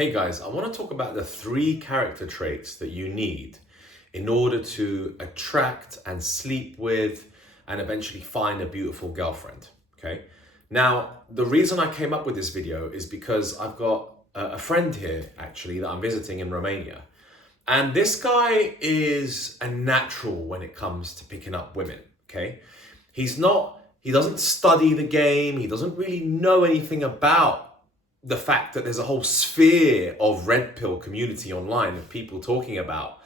Hey guys, I want to talk about the 3 character traits that you need in order to attract and sleep with and eventually find a beautiful girlfriend. Okay. Now, the reason I came up with this video is because I've got a friend here actually that I'm visiting in Romania. And this guy is a natural when it comes to picking up women. Okay. He doesn't study the game. He doesn't really know anything about the fact that there's a whole sphere of red pill community online of people talking about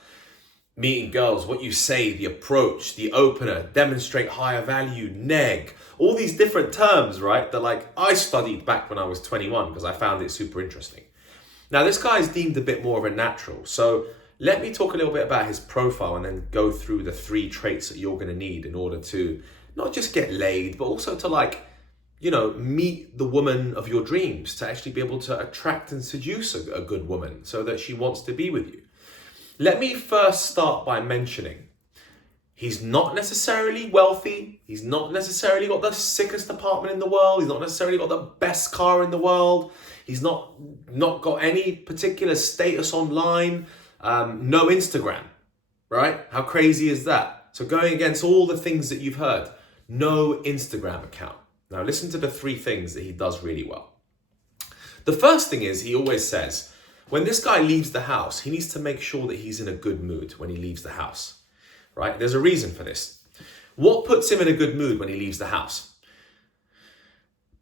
meeting girls, what you say, the approach, the opener, demonstrate higher value, neg, all these different terms, right? That like I studied back when I was 21 because I found it super interesting. Now this guy is deemed a bit more of a natural. So let me talk a little bit about his profile and then go through the 3 traits that you're going to need in order to not just get laid, but also to meet the woman of your dreams, to actually be able to attract and seduce a good woman so that she wants to be with you. Let me first start by mentioning he's not necessarily wealthy. He's not necessarily got the sickest apartment in the world. He's not necessarily got the best car in the world. He's not got any particular status online. No Instagram, right? How crazy is that? So going against all the things that you've heard, no Instagram account. Now listen to the 3 things that he does really well. The first thing is he always says, when this guy leaves the house, he needs to make sure that he's in a good mood when he leaves the house, right? There's a reason for this. What puts him in a good mood when he leaves the house?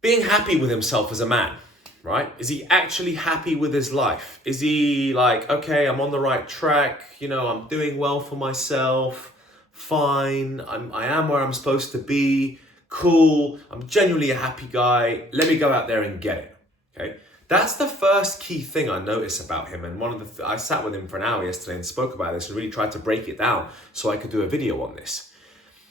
Being happy with himself as a man, right? Is he actually happy with his life? Is he like, okay, I'm on the right track. I'm doing well for myself. Fine. I am where I'm supposed to be. Cool, I'm genuinely a happy guy. Let me go out there and get it. Okay, that's the first key thing I notice about him. And I sat with him for an hour yesterday and spoke about this and really tried to break it down so I could do a video on this.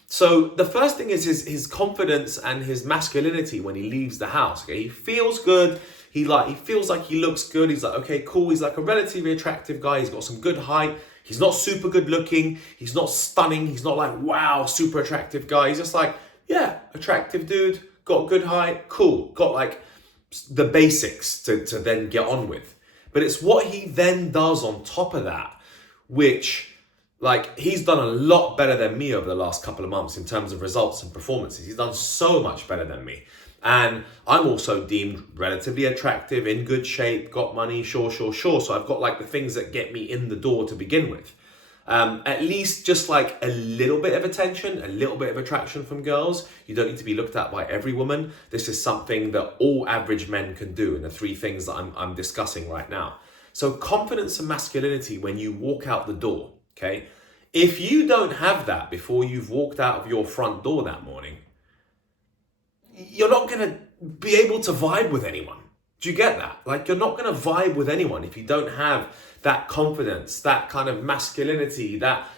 So the first thing is his confidence and his masculinity when he leaves the house. Okay, he feels good. He feels like he looks good. He's like, okay, cool. He's like a relatively attractive guy. He's got some good height. He's not super good looking. He's not stunning. He's not like, wow, super attractive guy. He's just like, yeah, attractive dude, got good height, cool. Got like the basics to then get on with. But it's what he then does on top of that, which he's done a lot better than me over the last couple of months in terms of results and performances. He's done so much better than me. And I'm also deemed relatively attractive, in good shape, got money, sure. So I've got the things that get me in the door to begin with. At least just a little bit of attention, a little bit of attraction from girls. You don't need to be looked at by every woman. This is something that all average men can do, and the 3 things that I'm discussing right now. So confidence and masculinity when you walk out the door, okay? If you don't have that before you've walked out of your front door that morning, you're not going to be able to vibe with anyone. Do you get that? You're not going to vibe with anyone if you don't have that confidence, that kind of masculinity, that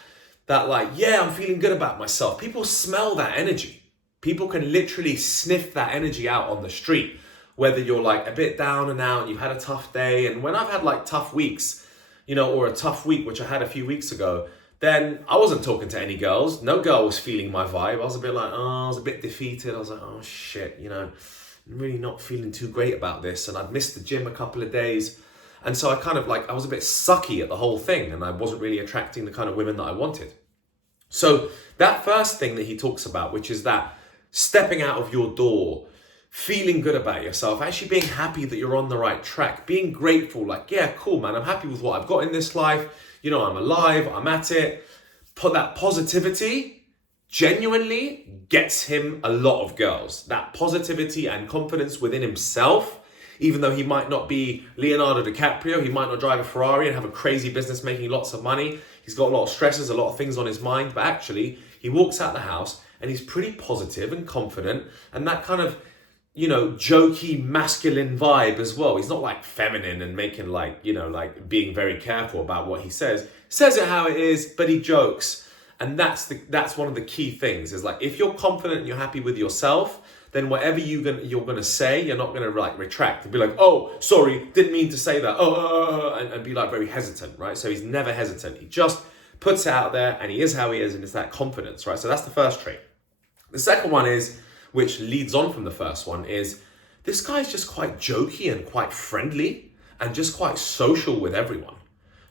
yeah, I'm feeling good about myself. People smell that energy. People can literally sniff that energy out on the street, whether you're a bit down and out and you've had a tough day. And when I've had tough weeks, or a tough week, which I had a few weeks ago, then I wasn't talking to any girls. No girl was feeling my vibe. I was a bit I was a bit defeated. I was like, oh shit, I'm really not feeling too great about this. And I'd missed the gym a couple of days. And so I kind of I was a bit sucky at the whole thing, and I wasn't really attracting the kind of women that I wanted. So that first thing that he talks about, which is that stepping out of your door, feeling good about yourself, actually being happy that you're on the right track, being grateful, yeah, cool, man, I'm happy with what I've got in this life. I'm alive, I'm at it. Put that positivity genuinely gets him a lot of girls. That positivity and confidence within himself. Even though he might not be Leonardo DiCaprio, he might not drive a Ferrari and have a crazy business making lots of money. He's got a lot of stresses, a lot of things on his mind, but actually he walks out the house and he's pretty positive and confident, and that kind of, jokey masculine vibe as well. He's not feminine and making being very careful about what he says. Says it how it is, but he jokes. And that's one of the key things is if you're confident and you're happy with yourself, then whatever you're gonna say, you're not gonna retract and be oh, sorry, didn't mean to say that. And be very hesitant, right? So he's never hesitant. He just puts it out there and he is how he is, and it's that confidence, right? So that's the first trait. The second one is, which leads on from the first one, is this guy's just quite jokey and quite friendly. and just quite social with everyone.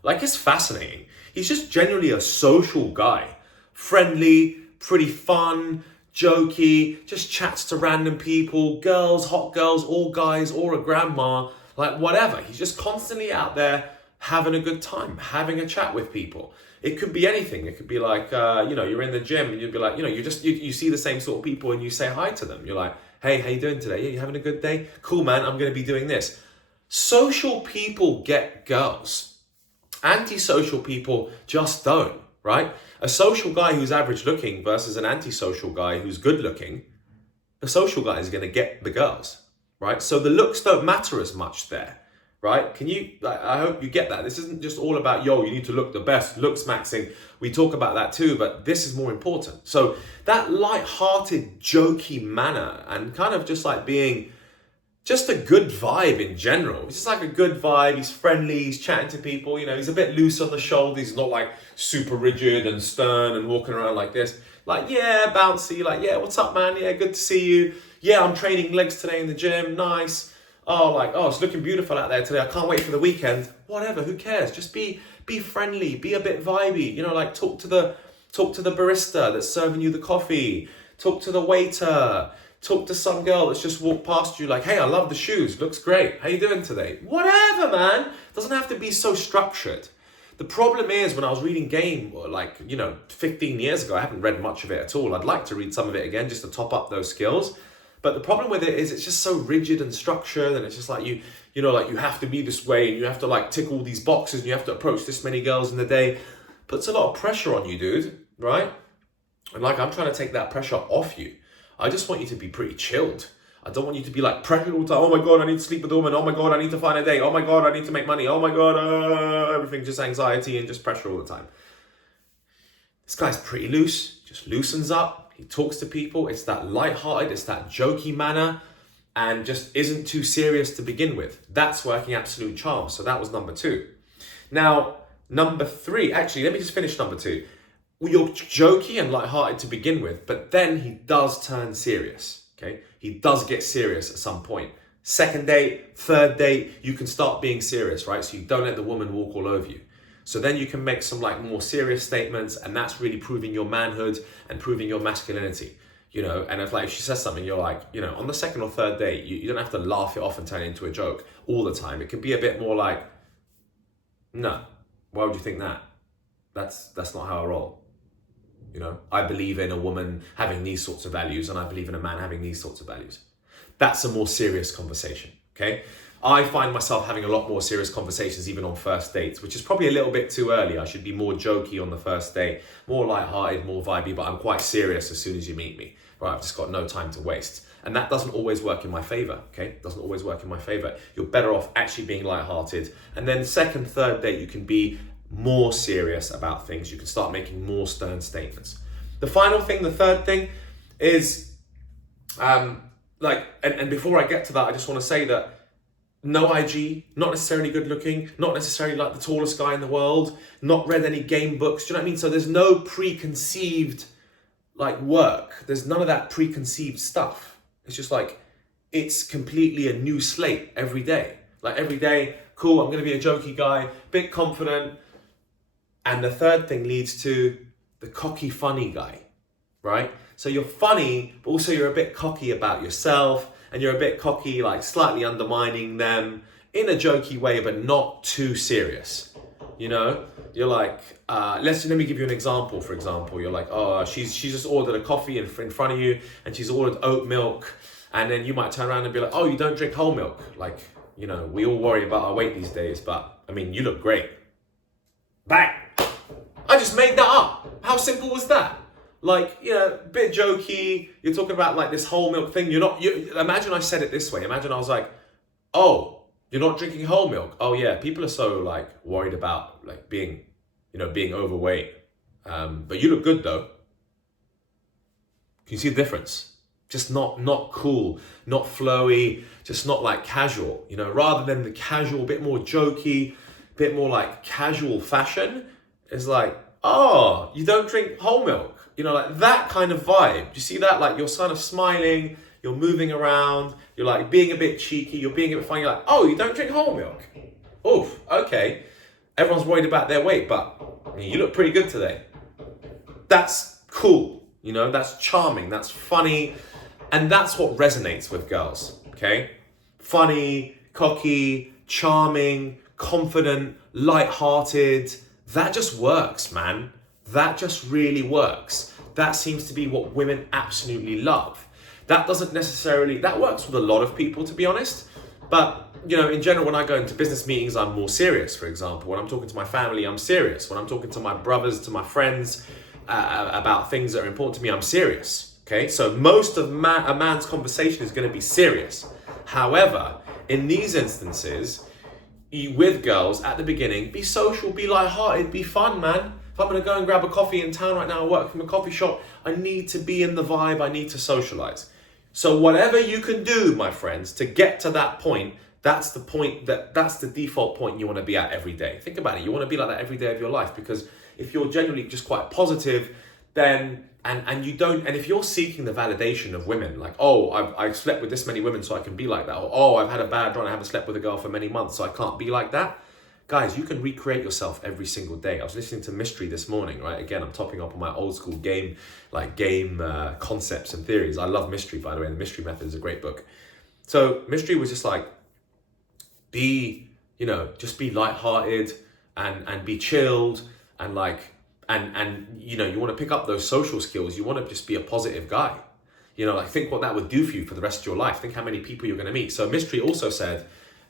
Like, it's fascinating. He's just generally a social guy. Friendly, pretty fun, jokey, just chats to random people, girls, hot girls, or guys, or a grandma, like whatever. He's just constantly out there having a good time, having a chat with people. It could be anything. It could be like, you're in the gym and you'd be like, you see the same sort of people and you say hi to them. You're like, hey, how you doing today? Yeah, you having a good day? Cool, man, I'm going to be doing this. Social people get girls. Antisocial people just don't, right? A social guy who's average looking versus an antisocial guy who's good looking, the social guy is going to get the girls, right? So the looks don't matter as much there, right? I hope you get that. This isn't just all about, you need to look the best, looks maxing. We talk about that too, but this is more important. So that light-hearted, jokey manner and kind of just like being just a good vibe in general. It's just like a good vibe. He's friendly. He's chatting to people. He's a bit loose on the shoulders. He's not like super rigid and stern and walking around like this. Like, yeah, bouncy. Like, yeah, what's up, man? Yeah, good to see you. Yeah, I'm training legs today in the gym. Nice. Oh, it's looking beautiful out there today. I can't wait for the weekend. Whatever, who cares? Just be friendly. Be a bit vibey. Like talk to the barista that's serving you the coffee. Talk to the waiter. Talk to some girl that's just walked past you like, hey, I love the shoes. Looks great. How you doing today? Whatever, man. Doesn't have to be so structured. The problem is when I was reading Game, 15 years ago, I haven't read much of it at all. I'd like to read some of it again just to top up those skills. But the problem with it is it's just so rigid and structured, and it's just like you have to be this way and you have to like tick all these boxes and you have to approach this many girls in a day. Puts a lot of pressure on you, dude, right? And like, I'm trying to take that pressure off you. I just want you to be pretty chilled. I don't want you to be like pressured all the time. Oh my God, I need to sleep with a woman. Oh my God, I need to find a date. Oh my God, I need to make money. Oh my God, everything just anxiety and just pressure all the time. This guy's pretty loose, just loosens up. He talks to people. It's that lighthearted, it's that jokey manner, and just isn't too serious to begin with. That's working absolute charm. So that was number 2. Now, number 3, actually, let me just finish number 2. You're jokey and lighthearted to begin with, but then he does turn serious, okay? He does get serious at some point. Second date, third date, you can start being serious, right? So you don't let the woman walk all over you. So then you can make some like more serious statements, and that's really proving your manhood and proving your masculinity, and if she says something, you're like, on the second or third date, you don't have to laugh it off and turn it into a joke all the time. It can be a bit more like, no, why would you think that? That's not how I roll. I believe in a woman having these sorts of values, and I believe in a man having these sorts of values. That's a more serious conversation, okay? I find myself having a lot more serious conversations even on first dates, which is probably a little bit too early. I should be more jokey on the first date, more lighthearted, more vibey, but I'm quite serious as soon as you meet me, right? I've just got no time to waste. And that doesn't always work in my favor, okay? It doesn't always work in my favor. You're better off actually being lighthearted. And then second, third date, you can be more serious about things. You can start making more stern statements. The final thing, the third thing is, and before I get to that, I just want to say that no IG, not necessarily good looking, not necessarily like the tallest guy in the world, not read any game books. Do you know what I mean? So there's no preconceived work. There's none of that preconceived stuff. It's just like, it's completely a new slate every day. Like every day, cool, I'm going to be a jokey guy, bit confident. And the third thing leads to the cocky, funny guy, right? So you're funny, but also you're a bit cocky about yourself, and you're a bit cocky, like slightly undermining them in a jokey way, but not too serious. You're like, let me give you an example. For example, you're like, oh, she's just ordered a coffee in front of you, and she's ordered oat milk, and then you might turn around and be like, oh, you don't drink whole milk. Like, we all worry about our weight these days, but I mean, you look great. Bang! I just made that up. How simple was that? Like, a bit jokey. You're talking about like this whole milk thing. Imagine I said it this way. Imagine I was like, oh, you're not drinking whole milk. Oh yeah, people are so like worried about like being overweight. But you look good though. Can you see the difference? Just not cool, not flowy, just not like casual, rather than the casual, bit more jokey, bit more like casual fashion. It's like, oh, you don't drink whole milk. Like that kind of vibe. Do you see that? Like you're sort of smiling, you're moving around, you're like being a bit cheeky, you're being a bit funny. You're like, oh, you don't drink whole milk? Oh, okay. Everyone's worried about their weight, but I mean, you look pretty good today. That's cool. That's charming. That's funny. And that's what resonates with girls. Okay. Funny, cocky, charming, confident, light-hearted. That just works, man. That just really works. That seems to be what women absolutely love. That works with a lot of people, to be honest. But, in general, when I go into business meetings, I'm more serious, for example. When I'm talking to my family, I'm serious. When I'm talking to my brothers, to my friends, about things that are important to me, I'm serious. Okay? So most of a man's conversation is going to be serious. However, in these instances, with girls at the beginning, be social, be lighthearted, be fun, man. If I'm going to go and grab a coffee in town right now, I work from a coffee shop, I need to be in the vibe, I need to socialize. So whatever you can do, my friends, to get to that point, that's the default point you want to be at every day. Think about it. You want to be like that every day of your life, because if you're generally just quite positive, then and if you're seeking the validation of women, like, oh, I've slept with this many women so I can be like that, or oh, I've had a bad run, I haven't slept with a girl for many months so I can't be like that. Guys, you can recreate yourself every single day. I was listening to Mystery this morning, right? Again, I'm topping up on my old school game concepts and theories. I love Mystery, by the way. The Mystery Method is a great book. So Mystery was just like, just be lighthearted and be chilled and you want to pick up those social skills. You want to just be a positive guy. Think what that would do for you for the rest of your life. Think how many people you're going to meet. So Mystery also said,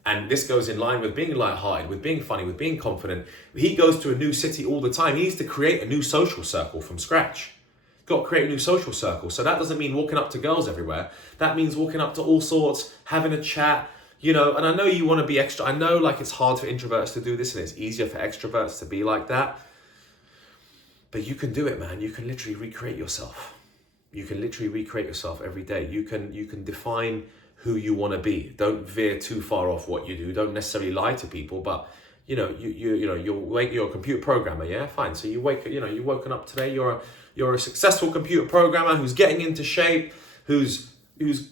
and this goes in line with being lighthearted, with being funny, with being confident. He goes to a new city all the time. He needs to create a new social circle from scratch. Got to create a new social circle. So that doesn't mean walking up to girls everywhere. That means walking up to all sorts, having a chat, and I know you want to be extra. I know it's hard for introverts to do this and it's easier for extroverts to be like that. But you can do it, man. You can literally recreate yourself. You can literally recreate yourself every day. You can define who you want to be. Don't veer too far off what you do. Don't necessarily lie to people, but you're a computer programmer, yeah? Fine. So you've woken up today, you're a successful computer programmer who's getting into shape, who's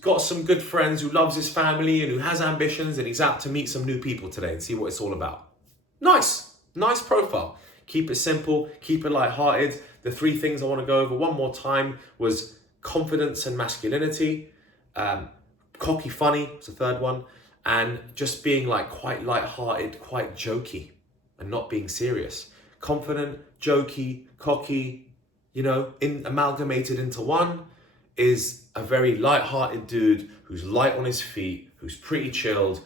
got some good friends, who loves his family and who has ambitions, and he's out to meet some new people today and see what it's all about. Nice profile. Keep it simple, keep it lighthearted. The 3 things I want to go over one more time was confidence and masculinity, cocky funny was the 3rd one, and just being quite lighthearted, quite jokey, and not being serious. Confident, jokey, cocky, amalgamated into one is a very lighthearted dude who's light on his feet, who's pretty chilled,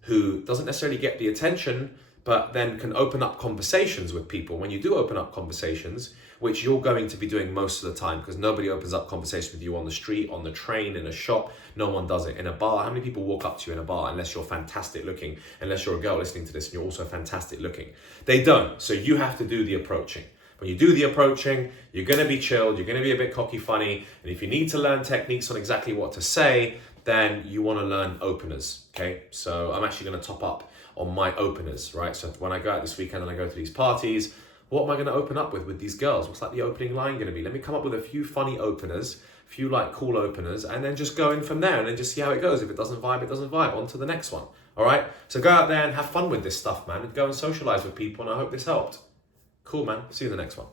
who doesn't necessarily get the attention, but then can open up conversations with people. When you do open up conversations, which you're going to be doing most of the time, because nobody opens up conversation with you on the street, on the train, in a shop. No one does it. In a bar, how many people walk up to you in a bar unless you're fantastic looking, unless you're a girl listening to this and you're also fantastic looking? They don't. So you have to do the approaching. When you do the approaching, you're going to be chilled, you're going to be a bit cocky funny, and if you need to learn techniques on exactly what to say, then you want to learn openers, okay? So I'm actually going to top up on my openers, right? So when I go out this weekend and I go to these parties, what am I going to open up with these girls? What's the opening line going to be? Let me come up with a few funny openers, a few cool openers, and then just go in from there and then just see how it goes. If it doesn't vibe, it doesn't vibe. On to the next one, all right? So go out there and have fun with this stuff, man, and go and socialize with people, and I hope this helped. Cool, man. See you in the next one.